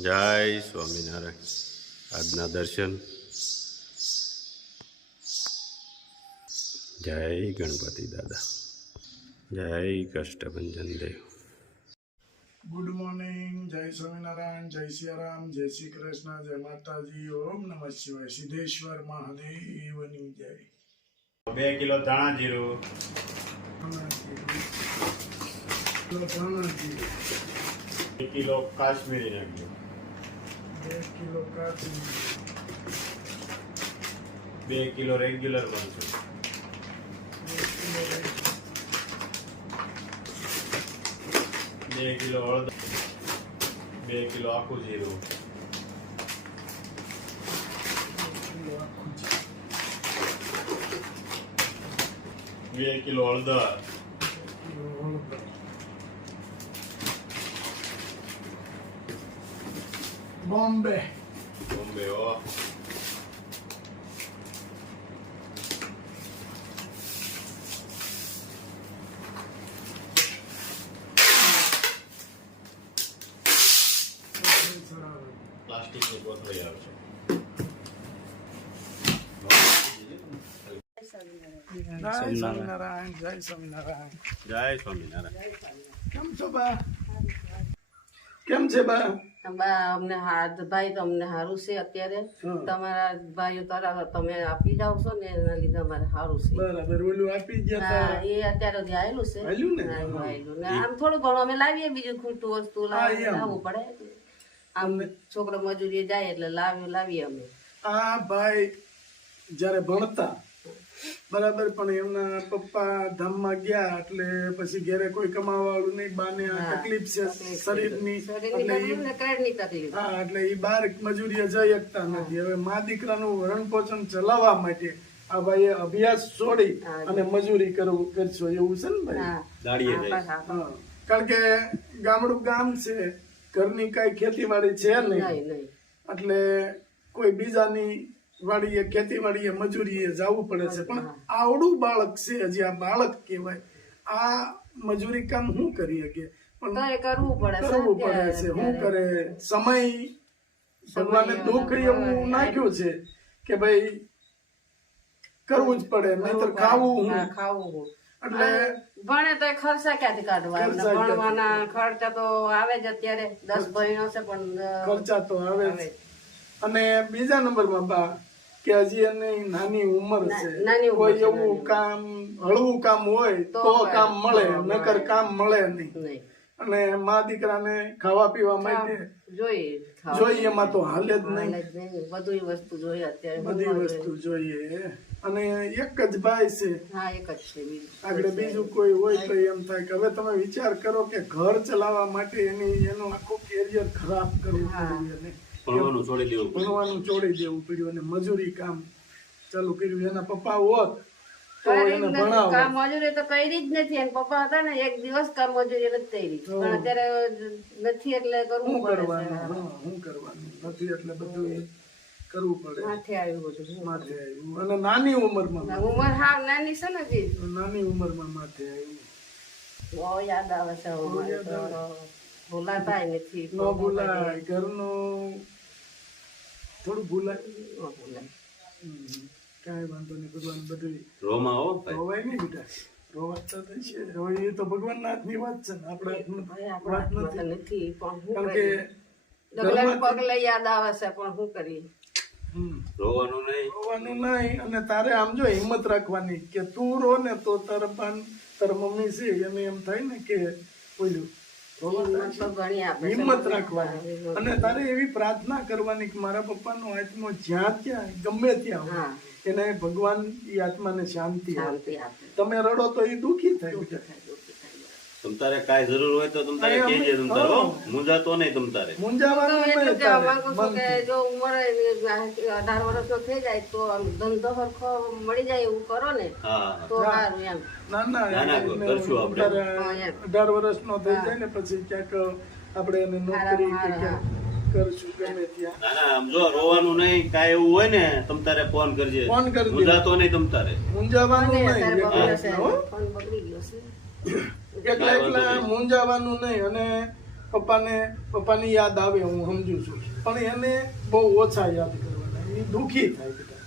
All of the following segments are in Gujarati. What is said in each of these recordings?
જય સ્વામિનારાયણ. આજના દર્શન. જય ગણપતિ દાદા. જય કષ્ટભંજન દેવ. ગુડ મોર્નિંગ જય સ્વામિનારાયણ જય સિયારામ જય શ્રી કૃષ્ણ જય માતાજી ઓમ નમઃ શિવાય. સિદ્ધેશ્વર મહાદેવની જય. બે કિલો ધાણા જીરું. કિલો ધાણાજી એક કિલો કાશ્મીરી નાખજો બે કિલો કાચી બે કિલો રેગ્યુલર બનશે. બે કિલો રેત, બે કિલો હળદર બે કિલો આખું જીરું. કિલો આખું છે. બે કિલો હળદર કિલો હળદર બોમ્બે બોમ્બે હો પ્લાસ્ટિકની કોથળી આવશે જય સ્વામિનારાયણ જય સ્વામિનારાયણ. જય સ્વામિનારાયણ. કેમ છો બા? કેમ છે બા? બા અમને હાથ ભાઈ તો અમને સારું છે અત્યારે. તમારા ભાઈઓ તરફ તમે આપી જાવ છો ને એના લીધે અમારે સારું છે. બરાબર ઓલું આપી ગયા હા, એ અત્યારે આયેલું છે. ને? ને. આમ થોડું ઘણું અમે લાવીએ બીજું ખૂટતું વસ્તુ લાવ- લાવવું પડે. આમ છોકરો મજૂરી જાય એટલે લાવી લાવીએ અમે. આ ભાઈ જ્યારે ભણતા બરાબર પણ એમના પપ્પા ધામમાં ગયા એટલે પછી ઘરે કોઈ કમાવાળું નહીં બાને આ તકલીફ છે શરીરની. એટલે તકલીફ ઈ ને કાળની તકલીફ. હા એટલે એ બાર મજૂરીએ જઈ શકતા નથી. હવે મા દીકરાનું વરણ પોષણ ચલાવવા માટે આ ભાઈએ અભ્યાસ છોડી અને મજૂરી કરવું કરશો એવું છે ને ભાઈ? કારણ કે ગામડું ગામ છે ઘરની કઈ ખેતીવાડી છે નહીં. એટલે કોઈ બીજાની વાડીએ ખેતીવાડીએ મજૂરીએ જવું પડે છે. પણ આવડું બાળક છે હજી આ બાળક કહેવાય. આ મજૂરી કામ શું કરી શકે? પણ કરવું પડે કરવું પડે છે. શું કરે? સમય? ભગવાને દુઃખ એવું નાખ્યું છે કે ભાઈ કરવું જ પડે નહીતર ખાવું હું? ખાવું એટલે ભણે તો ખર્ચા ક્યાંથી કાઢવા? ભણવાના ખર્ચા તો આવે જ અત્યારે. દસ ભાઈ છે પણ ખર્ચા તો આવે. અને બીજા નંબરમાં બા કે હજી એને નાની ઉંમર છે. કોઈ એવું કામ હળવું કામ હોય તો કામ મળે નકર કામ મળે નહીં. નહીં. અને મા દીકરાને ખાવા પીવા માટે જોઈએ જોઈએ એમાં તો હાલે જ નહીં. નહીં. બધુંય વસ્તુ જોઈએ અત્યારે બધી વસ્તુ જોઈએ. અને એક જ ભાઈ છે. હા એક જ છે આગળ બીજું કોઈ હોય તો એમ થાય કે હવે તમે વિચાર કરો કે ઘર ચલાવવા માટે એની એનું આખું કેરિયર ખરાબ કરવું જોઈએ એને ભણવાનું છોડી દેવું. ભણવાનું છોડી દેવું પડ્યું અને મજૂરી કામ ચાલુ કર્યું. એના પપ્પા હોત તો એને ભણાવો કામ મજૂરી તો કરી જ નથી. અને પપ્પા હતા ને એક દિવસ કામ મજૂરી નથી કરી. પણ અત્યારે નથી એટલે કરવું પડે કરવાનું? હા કરવાનું? નથી એટલે બધું કરવું પડે. માથે આવ્યું બધું માથે આવ્યું. અને નાની ઉંમરમાં ઉંમર હાવ નાની છે ને નાની ઉંમરમાં માથે આવ્યું. બહુ યાદ આવે છે અમારે તો ભૂલાતાય નથી. ન ભૂલાય ઘરનું થોડું ભૂલાય ભૂલાય. કાંઈ વાંધો નહીં ભગવાન બધું રોમાં હો રોવાય નહીં બેટા. રોવા તો હાથની વાત છે ને. આપણા નથી. કારણ કે પગલે યાદ આવે છે પણ શું રોવાનું નહીં. રોવાનું નહીં અને તારે આમ જો હિંમત રાખવાની કે તું રો ને તો તારા પાન તારા મમ્મી છે એને એમ થાય ને કે ઓલું. હિંમત છે. રાખવાની. અને તારે એવી પ્રાર્થના કરવાની કે મારા પપ્પાનો આત્મો જ્યાં ત્યાં ગમે ત્યાં એને ભગવાન એ આત્માને શાંતિ આપે. તમે રડો તો એ દુઃખી થાય. બેટા તમતારે કાઈ જરૂર હોય તો તમતારે કહેજે તમતારે હો. મૂંઝાતો નહીં તમતારે. એટલું નહીં તારે. માંગુ છું કે જો ઉંમર અઢાર વર્ષનો થઈ જાય તો ધંધો હરખો મળી જાય એવું કરો ને તો સારું એમ. ના ના ના, ના, કરશું આપણે. તારે હા, એમ. અઢાર વર્ષનો થઈ જાય ને પછી ક્યાંક આપણે એને નોકરી કે ક્યાંક કરશું ગમે ત્યાં. ના ના આમ જો રોવાનું નહીં કાઈ એવું હોય ને તમતારે ફોન કરજે. ફોન કરજે. મૂંઝાતો નહીં નહીં અત્યારે એકલા બગડ્યો છે ફોન બગડી ગયો છે. એકલા એકલા મૂંઝાવાનું નહીં અને પપ્પાને પપ્પાની યાદ આવે હું સમજુ છું. પણ એને બહુ ઓછા યાદ કરવાના. એ દુઃખી થાય બધા.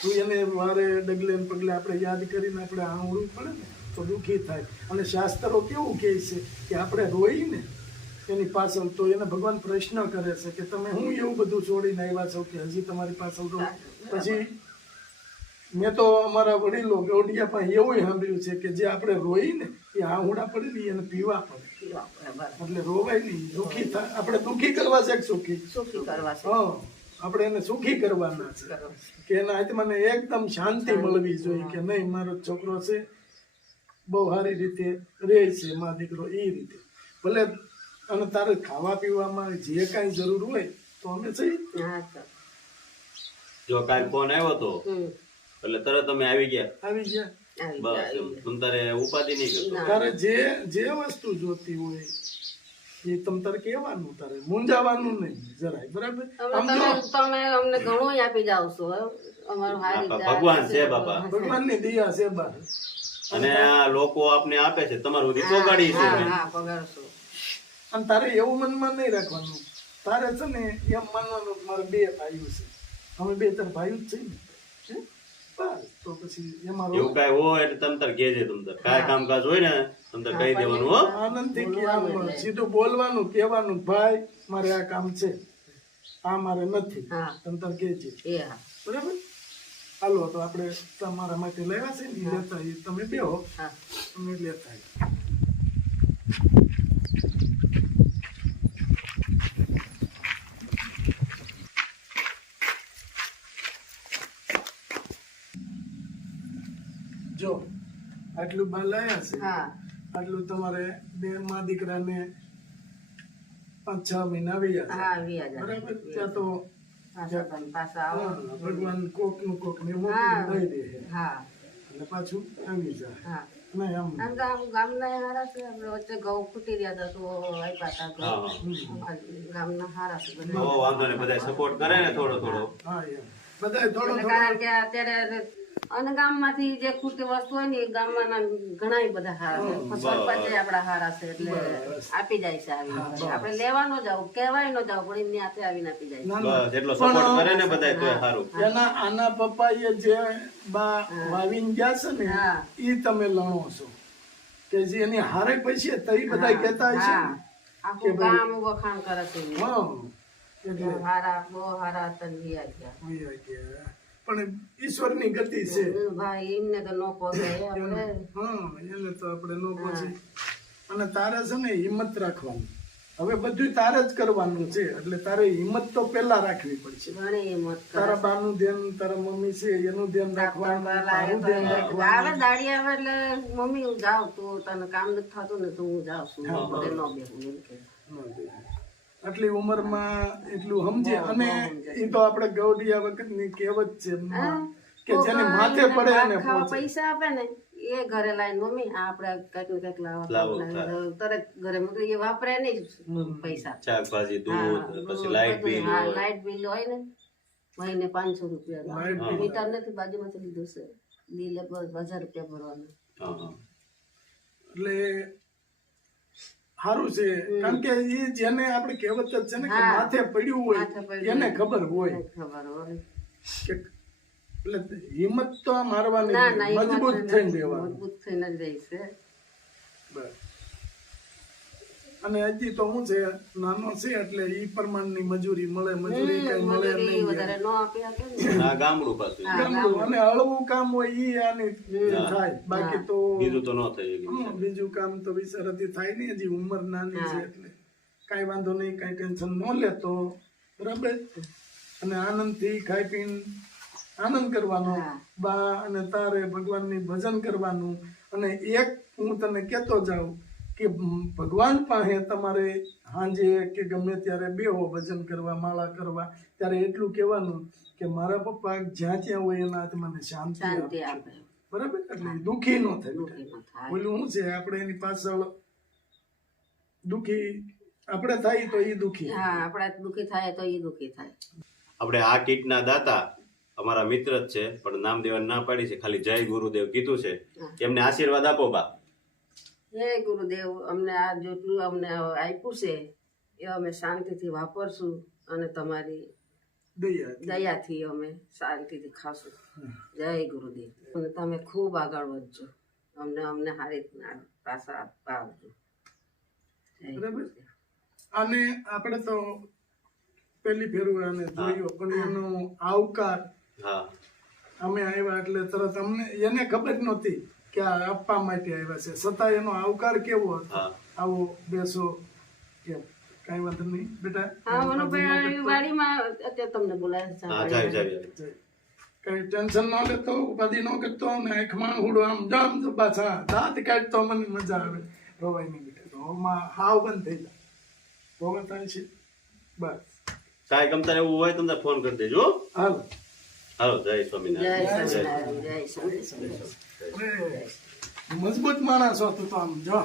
તું એને મારે ડગલે ને પગલે આપણે યાદ કરીને આપણે આંવડવું પડે ને તો દુઃખી થાય. અને શાસ્ત્રો કેવું કહે છે કે આપણે રોઈને એની પાછળ તો એને ભગવાન પ્રશ્ન કરે છે કે તમે હું એવું બધું છોડીને આવ્યા છો કે હજી તમારી પાછળ તો પછી મેં તો અમારા વડીલો ગૌડિયા પણ એવું સાંભળ્યું છે કે જે આપણે રોઈને એ આહુડા પડે ને એને પીવા પડે. એટલે રોવાય નહીં દુઃખી થાય આપણે દુઃખી કરવા છે સુખી? સુખી કરવા છે. હા આપણે એને સુખી કરવાના છે. કે એના આત્માને એકદમ શાંતિ મળવી જોઈએ કે નહીં મારો છોકરો છે બહુ સારી રીતે રહે છે મા દીકરો એ રીતે. ભલે અને તારે ખાવા પીવામાં જે કાંઈ જરૂર હોય તો અમે જઈએ. જો કાંઈ ફોન આવ્યો તો? એટલે તરત તમે આવી ગયા. આવી ગયા? બસ તમ તારે ઉપાધિ નહીં કરતો. તારે જે જે વસ્તુ જોતી હોય એ તમ તારે કહેવાનું તારે. મૂંઝાવાનું નહીં જરાય. બરાબર? આમ અમે જો. તમે તમે અમને ઘણું આપી જાવ છો હો. અમારું હારી બાપા, ભગવાન છે. બાપા. ભગવાનની દયા છે બહાર અને આ લોકો આપને આપે છે તમારું છે અને તારે એવું મનમાં નહીં રાખવાનું. તારે છે ને એમ માનવાનું મારે બે ભાઈઓ છે. અમે બે ત્રણ ભાઈઓ જ છે ને. તો પછી એમાં એવું કાંઈ હોય એટલે તમ કહેજે તમ તાર. કાંઈ કામકાજ હોય ને તમ કહી દેવાનું હો. આનંદથી કહેવાનું સીધું બોલવાનું કહેવાનું ભાઈ મારે આ કામ છે. આ મારે નથી. કહેજે. બરાબર? હાલો તો આપણે તમારા માટે લેવા છે ને લેતા. તમે બેહો. તમે અમે લેતા જો. આટલું બાર લાયા છે આટલું તમારે બે માં દીકરાને પાંચ છ મહિના વ્યાજ બરાબર? ત્યાં તો ભગવાન કોકનું કોક ને મોકલી દઈ દે એટલે પાછું આવી જાય. બધા. બધા સપોર્ટ કરે ને થોડો થોડો. બધાય થોડો એટલે થોડો કારણ કે અત્યારે અને ગામમાંથી જે ખૂટતી વસ્તુ હોય ને એ ગામમાં ઘણા બધા હારા છે. સરપંચ આપડા હારા છે એટલે આપી જાય છે આવી આપણે લેવાનો જાવ કહેવાય નો જાવ પણ એમની હાથે આવીને આપી જાય છે. ના ના. બસ સપોર્ટ કરે ને બધા તો સારું એના આના પપ્પાએ જે બા વાવીને ગયા છે ને હા. ઈ તમે લણો છો. કે જે એની હારે પછી એ બધા કહેતા છે આખું ગામ વખાણ કરે છે. હા એટલે હારા બહુ હારા ને ગયા. પણ ઈશ્વરની ગતિ છે. ભાઈ એમને તો નો પોગે હા એને તો આપણે નો પછી અને તારે છે ને હિંમત રાખવાની. હવે બધું તારે જ કરવાનું છે એટલે તારે હિંમત તો પેલા રાખવી પડશે. તારા બા નું ધ્યાન તારા મમ્મી છે એનું ધ્યાન રાખવાનું ધ્યાન રાખવાનું. આવે દાડી આવે એટલે મમ્મી હું જાઉં તું તને કામ નથી થતું ને તો હું જાઉં છું. આટલી ઉંમરમાં એટલું સમજે. અને એ તો આપણે ગૌડિયા વખતની કહેવત છે કે જેને માથે પડે અને પૈસા આપે ને એ ઘરે લાવીને મમ્મી આ આપણે કંઈક ને કંઈક લાવવા લાવો, તરત ઘરે મૂકી એ વાપરે નહીં પૈસા. શાકભાજી દૂધ પછી લાઈટ બિલ હા લાઈટ બિલ હોય ને મહિને પાંચસો રૂપિયા મીટર નથી બાજુમાંથી લીધું છે. બિલ હજાર રૂપિયા ભરવાના. એટલે સારું છે. કારણ કે એ જેને આપણે કહેવત જ છે ને કે માથે પડ્યું હોય એને ખબર હોય. ખબર હોય. કે એટલે હિંમત તો મારવાની. મજબૂત થઈને રહેવાનું. મજબૂત થઈને જ રહી છે. બસ. અને હજી તો હું છે નાનો છે એટલે ઈ પ્રમાણની મજૂરી મળે મજૂરી કઈ મળે નહીં ગામડું પાછું. ગામડું. અને હળવું કામ હોય ઈ આની થાય. બાકી તો બીજું તો ન થાય બીજું કામ તો વિસરતી થાય નહીં હજી ઉંમર નાની છે એટલે. કાંઈ વાંધો નહીં કાંઈ ટેન્શન ન લેતો બરાબર. અને આનંદથી ખાઈ પીને આનંદ કરવાનો. બા અને તારે ભગવાનની ભજન કરવાનું. અને એક હું તને કહેતો જાઉં કે ભગવાન પાસે તમારે સાંજે કે ગમે ત્યારે બેહો ભજન કરવા માળા કરવા ત્યારે એટલું કહેવાનું કે મારા પપ્પા જ્યાં ત્યાં હોય એના આત્માને શાંતિ આપે શાંતિ આપે. બરાબર? એટલે દુઃખી ન થાય ઓલું શું છે આપણે એની પાછળ દુઃખી આપણે થાય તો એ દુઃખી. હા આપણે દુઃખી થાય તો એ દુઃખી થાય. આપણે આ કીટના દાતા અમારા મિત્ર જ છે પણ નામ દેવા ના પાડી છે ખાલી જય ગુરુદેવ કીધું છે. એમને આશીર્વાદ આપો બા. હે ગુરુદેવ અમને આ જેટલું અમને આપ્યું છે એ અમે શાંતિથી વાપરશું અને તમારી દયા દયાથી અમે શાંતિથી ખાશું. જય ગુરુદેવ. અને તમે ખૂબ આગળ વધજો. અમને અમને સારી રીતના પાછા આપવા આવજો જય બરાબર. ગુરુદેવ. અને આપણે તો પેલી ફેરવાને જોયો પણ એનો આવકાર અમે આવ્યા એટલે તરત અમને એને ખબર નહોતી. કે આપવા માટે આવ્યા છે. છતાં એનો આવકાર કેવો હતો? આવો બેસો કેમ? કઈ વાંધો નહીં બેટા. હા મનુભાઈ વાડીમાં અત્યારે તમને બોલાવે છે. હા જાવી જાવી કઈ ટેન્શન ન લેતો ઉપાધિ ન કરતો ને આંખમાં હુડો આમ જામ તો પાછા દાંત કાઢતો મને મજા આવે. રોવાય નહીં બેટા. રોવામાં હાવ બંધ થઈ જાય. રોવા થાય છે. બસ. કાંઈ ગમતા એવું હોય તમને ફોન કરી દેજો હો. હાલ. હાલો જય સ્વામિનારાયણ. જય સ્વામિનારાયણ મજબૂત માણસ હતો તો આમ જો.